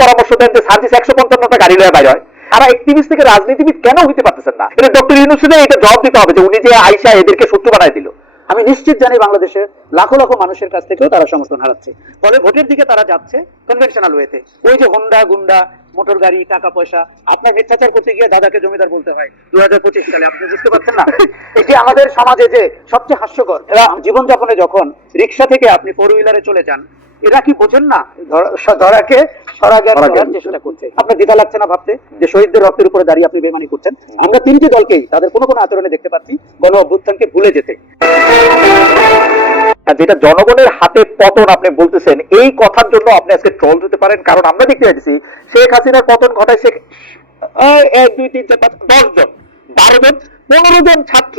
পরামর্শ দেন যে সার্ভিস একশো পঞ্চান্নটা গাড়ি লয়ে বাইরে হয়। তারা একটিভিস্ট থেকে রাজনীতিবিদ কেন হইতে পারতেছেন না? এটা ডক্টর ইউনুসুদের এটা জবাব দিতে হবে যে উনি যে আইসা এদেরকে শত্রু বানায় দিল। আমি নিশ্চিত জানি বাংলাদেশের লাখো লাখো মানুষের কাছ থেকেও তারা সমর্থন হারাচ্ছে। ফলে ভোটের দিকে তারা যাচ্ছে কনভেনশনাল ওয়েতে ওই যে হোন্ডা গুন্ডা মোটর গাড়ি, টাকা পয়সা, আপনার মিথ্যাচার করতে গিয়ে দাদাকে জমিদার বলতে হয় দু হাজার পঁচিশ সালে। আপনি বুঝতে পারছেন না? এটি আমাদের সমাজে যে সবচেয়ে হাস্যকর জীবনযাপনে যখন রিক্সা থেকে আপনি ফোর হুইলারে চলে যান এরা কি বোঝেন না? ধরাকে সরাজ্ঞান সরাজ্ঞান। করার চেষ্টা করছে। আপনার দ্বিধা লাগছে না ভাবতে? যে শহীদদের রক্তের উপরে দাঁড়িয়ে আপনি বেমানি করছেন? আমরা তিনটি দলকেই তাদের কোনো কোনো আচরণে দেখতে পাচ্ছি গণ অভ্যুত্থানকে ভুলে যেতে। যেটা জনগণের হাতে পতন আপনি বলতেছেন এই কথার জন্য আপনি আজকে ট্রল হতে পারেন কারণ আমরা দেখতে পাচ্ছি শেখ হাসিনার পতন ঘটায় শেখ এক দুই তিন চার পাঁচ দশ জন বারো জন পনেরো জন ছাত্র।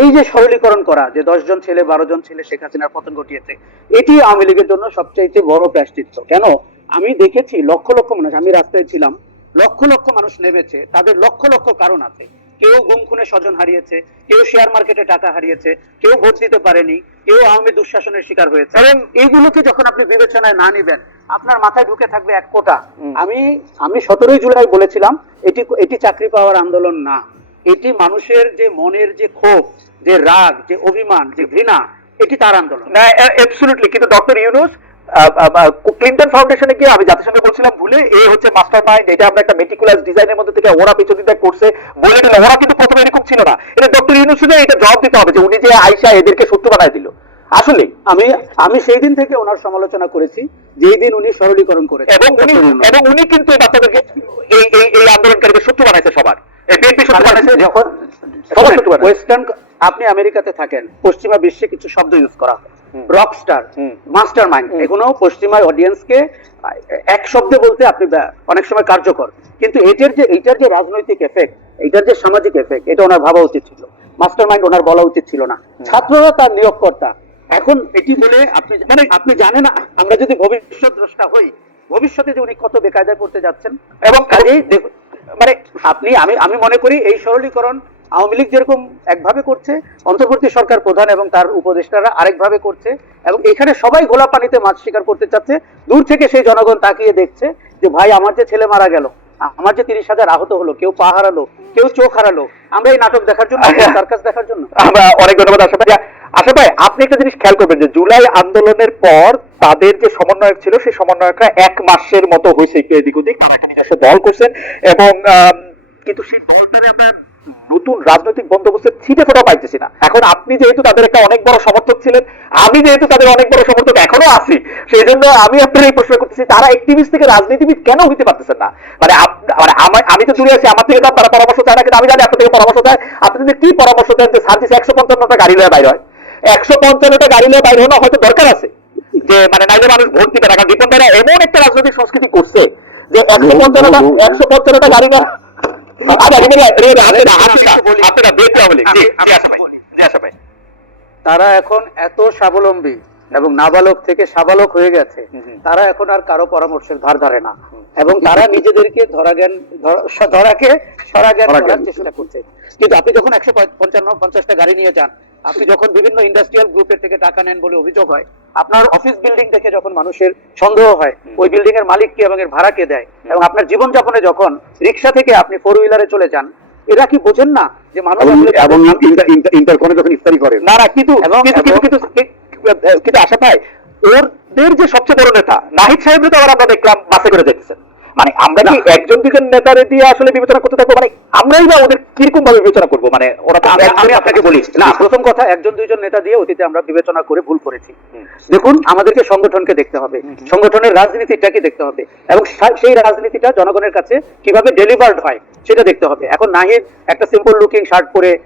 এই যে সরলীকরণ করা যে দশ জন ছেলে বারো জন ছেলে শেখ হাসিনার পতন ঘটিয়েছে এটি আওয়ামী লীগের জন্য সবচাইতে বড় প্রায়শ্চিত্ত। কেন? আমি দেখেছি লক্ষ লক্ষ মানুষ আমি রাস্তায় ছিলাম লক্ষ লক্ষ মানুষ নেমেছে তাদের লক্ষ লক্ষ কারণ আছে। কেউ গুম খুনে স্বজন হারিয়েছে কেউ শেয়ার মার্কেটে টাকা হারিয়েছে কেউ ভোট দিতে পারেনি কেউ আওয়ামী দুঃশাসনের শিকার হয়েছে। এবং এইগুলোকে যখন আপনি বিবেচনায় না নিবেন আপনার মাথায় ঢুকে থাকবে এক কোটা আমি আমি সতেরোই জুলাই বলেছিলাম এটি এটি চাকরি পাওয়ার আন্দোলন না। এটি মানুষের যে মনের যে ক্ষোভ যে রাগ যে অভিমান যে ঘৃণা এটি তার আন্দোলন। না কিন্তু ডক্টর ইউনুস ক্লিন্টন ফাউন্ডেশনে গিয়ে আমি জাতিসংঘে বলছিলাম ভুলে এ হচ্ছে মাস্টার মাইন্ড এটা আমরা একটা মেটিকুলাস ডিজাইনের মধ্যে থেকে ওরা দিকে করছে বলে দিল। ওরা কিন্তু প্রথমে এরকম ছিল না। এটা ডক্টর ইউনুসুদের এটা জবাব দিতে হবে যে উনি যে আইসা এদেরকে শত্রু বানায় দিল। আসলে আমি আমি সেই দিন থেকে ওনার সমালোচনা করেছি যেই দিন উনি সরলীকরণ করেছেন। এবং উনি এবং উনি কিন্তু এই বাচ্চাদেরকে এই এই এই আন্দোলনকারীদের শত্রু বানাইছে সবার এই বিএনপি শত্রু বানাইছে যখন সবাই শত্রু বানায়। ওয়েস্টার্ন আপনি আমেরিকাতে থাকেন পশ্চিমা বিশ্বে কিছু শব্দ ইউজ করা হয়। রকস্টার মাস্টার মাইন্ড এগুলো পশ্চিমা অডিয়েন্সকে এক শব্দে বলতে আপনি অনেক সময় কার্যকর। কিন্তু এটার যে এটার যে রাজনৈতিক এফেক্ট এটার যে সামাজিক এফেক্ট এটা ওনার ভাবা উচিত ছিল। মাস্টার মাইন্ড ওনার বলা উচিত ছিল না। ছাত্ররা তার নিয়োগকর্তা। এখন এটি বলে আপনি মানে আপনি জানেন না আমরা যদি ভবিষ্যৎ দ্রষ্টা হই ভবিষ্যতে যে উনি কত বেকায়দায় পড়তে যাচ্ছেন এবং কাজেই দেখুন মানে আপনি, আমি আমি মনে করি এই সরলীকরণ আওয়ামী লীগ যেরকম একভাবে করছে, অন্তর্বর্তী সরকার প্রধান এবং তার উপদেষ্টারা আরেকভাবে করছে এবং এখানে সবাই গোলা পানিতে মাছ শিকার করতে চাচ্ছে। দূর থেকে সেই জনগণ তাকিয়ে দেখছে যে, ভাই, আমার যে ছেলে মারা গেল। আমার যে তিরিশ হাজার আহত হলো কেউ পা হারালো কেউ চোখ হারালো আমরা এই নাটক দেখার জন্য সার্কাস দেখার জন্য। আমরা অনেক ধন্যবাদ আশা ভাই আশা ভাই আপনি একটা জিনিস খেয়াল করবেন যে জুলাই আন্দোলনের পর তাদের যে সমন্বয়ক ছিল সেই সমন্বয়করা এক মাসের মতো হয়েছে এদিক ওদিক। তারা একটা নিজস্ব দল করছেন এবং কিন্তু সেই দলটারে আপনার নতুন রাজনৈতিক বন্দোবস্তের ছিটে ফোটা পাইতেছি না। এখন আপনি যেহেতু তাদের একটা অনেক বড় সমর্থক ছিলেন আমি যেহেতু তাদের অনেক বড় সমর্থক এখনও আছি সেই জন্য আমি আপনার এই প্রশ্ন করতেছি তারা একটিভিস্ট থেকে রাজনীতিবিদ কেন হইতে পারতেছেন না? মানে মানে আমি তো দূরে আছি আমার থেকে তারা পরামর্শ চায় না কিন্তু আমি জানি আপনার থেকে পরামর্শ চায়। আপনি যদি কি পরামর্শ দেন যে সার্ভিস একশো পঞ্চান্নটা গাড়ি লয়ে বাইরে হয়। একশো পঞ্চান্নটা গাড়ি লয়ে বাইরে হওয়া হয়তো দরকার আছে। যে মানে নাইলে মানুষ ভোট দিবে না কারণ দীপন এমন একটা রাজনৈতিক সংস্কৃতি করছে যে একশো পঞ্চান্নটা একশো পঞ্চান্নটা গাড়ি না তারা এখন এত স্বাবলম্বী এবং নাবালক থেকে সাবালক হয়ে গেছে। তারা এখন আর কারও পরামর্শের ধার ধারে না এবং তারা নিজেদেরকে ধরা জ্ঞান ধরাকে সরা জ্ঞান করার জ্ঞান। চেষ্টা করছে কিন্তু আপনি যখন একশো পঞ্চান্ন পঞ্চাশটা গাড়ি নিয়ে যান আপনি যখন বিভিন্ন ইন্ডাস্ট্রিয়াল গ্রুপের থেকে টাকা নেন বলে অভিযোগ হয় আপনার অফিস বিল্ডিং দেখে যখন মানুষের সন্দেহ হয় ওই বিল্ডিং এর মালিক কে এবং এর ভাড়া কে দেয় এবং আপনার জীবনযাপনে যখন রিক্সা থেকে আপনি ফোর হুইলারে চলে যান এরা কি বোঝেন না যে মানুষ এবং ইন্টারকনে যখন ইফতারি করেন। না না কিন্তু কিন্তু কিন্তু কিন্তু কিন্তু আশা পাই ওদের যে সবচেয়ে বড় নেতা নাহিদ সাহেব তো আবার আমরা দেখলাম বাসে করে দেখতেছেন মানে আমরা কি একজন দুজন নেতারে দিয়ে আসলে বিবেচনা করতে থাকব? মানে আমরাই বা ওদের কীরকম ভাবে বিবেচনা করব? মানে ওরা তো আমি- আমি আপনাকে বলি না প্রথম কথা একজন দুইজন নেতা দিয়ে অতীতে আমরা বিবেচনা করে ভুল করেছি। দেখুন আমাদেরকে সংগঠনকে দেখতে হবে। সংগঠনের রাজনীতিটাকে দেখতে হবে। এবং সেই রাজনীতিটা জনগণের কাছে কীভাবে ডেলিভার্ড হয় সেটা দেখতে হবে। এখন নাহিদ একটা সিম্পল লুকিং শার্ট পরে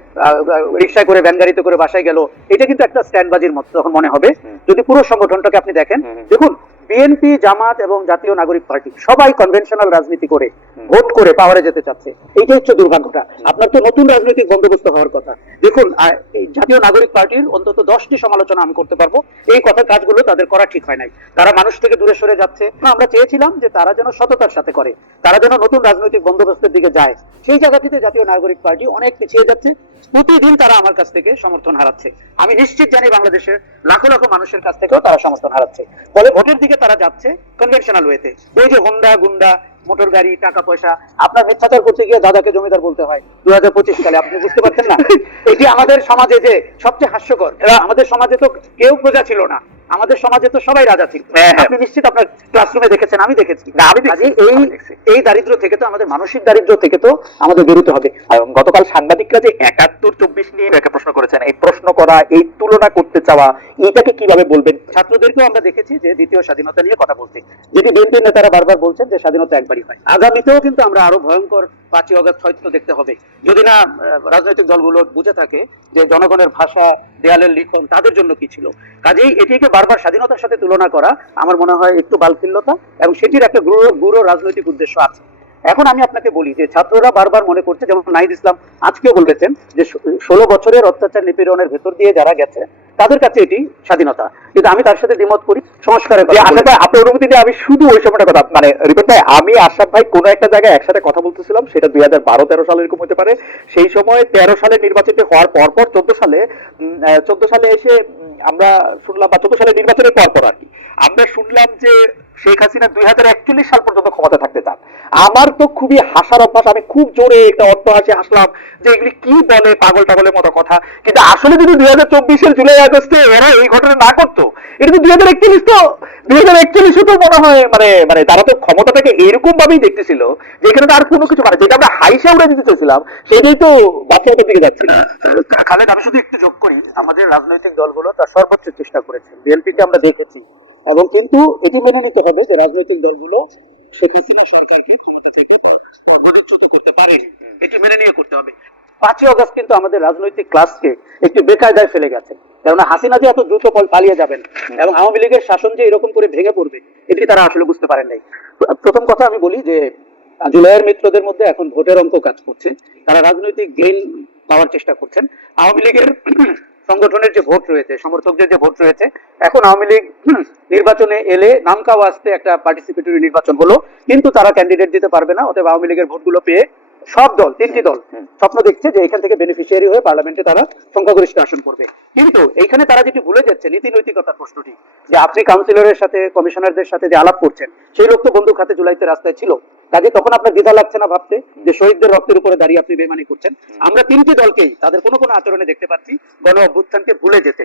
রিক্সায় করে ভ্যান গাড়িতে করে বাসায় গেল এটা কিন্তু একটা স্ট্যান্ডবাজির মতো তখন মনে হবে। যদি পুরো সংগঠনটাকে আপনি দেখেন দেখুন বিএনপি জামাত এবং জাতীয় নাগরিক পার্টি সবাই কনভেনশনাল রাজনীতি করে ভোট করে পাওয়ারে যেতে চাচ্ছে। এইটাই হচ্ছে দুর্ভাগ্যটা। আপনার তো নতুন রাজনৈতিক বন্দোবস্ত হওয়ার কথা। দেখুন জাতীয় নাগরিক পার্টির অন্তত দশটি সমালোচনা আমি করতে পারব। এই কথা কাজগুলো তাদের করা ঠিক হয় নাই। তারা মানুষ থেকে দূরে সরে যাচ্ছে। আমরা চেয়েছিলাম যে তারা যেন সততার সাথে করে। তারা যেন নতুন রাজনৈতিক বন্দোবস্তের দিকে যায়। সেই জায়গাটিতে জাতীয় নাগরিক পার্টি অনেক পিছিয়ে যাচ্ছে। প্রতিদিন তারা আমার কাছ থেকে সমর্থন হারাচ্ছে। আমি নিশ্চিত জানি বাংলাদেশের লাখো লাখো মানুষের কাছ থেকেও তারা সমর্থন হারাচ্ছে। ফলে ভোটের দিকে তারা যাচ্ছে কনভেনশনাল ওয়েতে ওই যে হোন্ডা গুন্ডা মোটর গাড়ি টাকা পয়সা আপনার মিথ্যাচার করতে গিয়ে দাদাকে জমিদার বলতে হয়। দু হাজার পঁচিশ সালে আপনি বুঝতে পারছেন না? এটি আমাদের সমাজে যে সবচেয়ে হাস্যকর আমাদের সমাজে তো কেউ প্রজা ছিল না। আমাদের সমাজে তো সবাই রাজা ছিল। হ্যাঁ, হ্যাঁ। আপনি নিশ্চিত আপনার ক্লাসরুমে দেখেছেন আমি দেখেছি। আমি দেখছি। এই এই দারিদ্র থেকে তো আমাদের মানসিক দারিদ্র থেকে তো আমাদের বেরোতে হবে। গতকাল সাংবাদিকরা যে একাত্তর চব্বিশ নিয়ে একটা প্রশ্ন করেছেন এই প্রশ্ন করা এই তুলনা করতে চাওয়া, এইটাকে কীভাবে বলবেন? ছাত্রদেরকেও আমরা দেখেছি যে দ্বিতীয় স্বাধীনতা নিয়ে কথা বলতে যেটি বিএনপি নেতারা বারবার বলছেন যে স্বাধীনতা একবারই হয়। আগামীতেও কিন্তু আমরা আরও ভয়ঙ্কর পাঁচই অগস্ট হয়তো দেখতে হবে। যদি না রাজনৈতিক দলগুলো বুঝে থাকে যে জনগণের ভাষা, দেয়ালের লিখন তাদের জন্য কি ছিল? কাজেই এটিকে বারবার স্বাধীনতার সাথে তুলনা করা আমার মনে হয় একটু বালফিল্যতা এবং সেটির একটা গুরু গুরু রাজনৈতিক উদ্দেশ্য আছে। এখন আমি আপনাকে বলি যে ছাত্ররা বারবার মনে করছে যেমন নাহিদ ইসলাম আজকেও বলেছেন যে ষোলো বছরের অত্যাচার নিপীড়নের ভেতর দিয়ে যারা গেছে তাদের কাছে এটি স্বাধীনতা। কিন্তু আমি তার সাথে দ্বিমত করি সংস্কারের আশা আপনার অনুমতি নিয়ে আমি শুধু ওই সময়টা কথা মানে রিপোর্ট ভাই আমি আশাফ ভাই কোনো একটা জায়গায় একসাথে কথা বলতেছিলাম সেটা দুই হাজার বারো তেরো সালে এরকম হতে পারে। সেই সময় তেরো সালে নির্বাচিত হওয়ার পর পর চোদ্দ সালে চোদ্দ সালে এসে আমরা শুনলাম বা চোদ্দ সালের নির্বাচনের পর পর আর কি। আমরা শুনলাম যে শেখ হাসিনা দুই হাজার একচল্লিশ সাল পর্যন্ত ক্ষমতা থাকতে চান। আমার তো খুবই হাসার অভ্যাস, আমি খুব জোরে একটা অর্থ হাসি হাসলাম যে এগুলি কি বলে পাগল টাগলের মতো কথা। কিন্তু আসলে যদি দুই হাজার চব্বিশের জুলাই আগস্টে এরা এই ঘটনা না করতো, এটা তো দুই হাজার একচল্লিশ তো দুই হাজার একচল্লিশে তো মনে হয় মানে মানে তারা তো ক্ষমতাটাকে এরকম ভাবেই দেখতেছিল যে এখানে আর কোনো কিছু মানে যেটা আমরা হাইসা উড়ে দিতে চাইছিলাম সেটাই তো বাচ্চাটার দিকে যাচ্ছে খালেদ আমি শুধু একটু যোগ করি। আমাদের রাজনৈতিক দলগুলো তার সর্বোচ্চ চেষ্টা করেছে। বিএনপিকে আমরা দেখেছি। এবং কিন্তু এটি মেনে নিতে হবে যে রাজনৈতিক দলগুলো শেখ হাসিনা সরকারকে ক্ষমতা থেকে গঠচ্যুত করতে পারে। এটি মেনে নিয়ে করতে হবে। পাঁচই অগস্ট কিন্তু আমাদের রাজনৈতিক ক্লাসকে একটি বেকায়দায় ফেলে গেছে। কেননা হাসিনা যে এত দ্রুত পল পালিয়ে যাবেন এবং আওয়ামী লীগের শাসন যে এরকম করে ভেঙে পড়বে, এটি তারা আসলে বুঝতে পারেন নাই। প্রথম কথা আমি বলি যে, জুলাইয়ের মিত্রদের মধ্যে এখন ভোটের অঙ্ক কাজ করছে। তারা রাজনৈতিক গেইন পাওয়ার চেষ্টা করছেন। আওয়ামী লীগের সংগঠনের যে ভোট রয়েছে, সমর্থকদের যে ভোট রয়েছে, এখন আওয়ামী লীগ নির্বাচনে এলে নামকাও আসতে একটা পার্টিসিপেটরি নির্বাচন হলো। কিন্তু তারা ক্যান্ডিডেট দিতে পারবে না, অতএব আওয়ামী লীগের ভোটগুলো পেয়ে সব দল তিনটি দল স্বপ্ন দেখছে যে এখান থেকে বেনিফিশিয়ারি হয়ে পার্লামেন্টে তারা সংখ্যাগরিষ্ঠ আসন করবে। কিন্তু এইখানে তারা যেটি ভুলে যাচ্ছে নীতি নৈতিকতার প্রশ্নটি যে আপনি কাউন্সিলরের সাথে কমিশনারদের সাথে যে আলাপ করছেন সেই লোক তো বন্দুক হাতে জুলাইতে রাস্তায় ছিল। কাজে তখন আপনার দ্বিধা লাগছে না ভাবতে যে শহীদদের রক্তের উপরে দাঁড়িয়ে আপনি বেমানি করছেন? আমরা তিনটি দলকেই তাদের কোনো কোনো আচরণে দেখতে পাচ্ছি গণ অভ্যুত্থানকে ভুলে যেতে।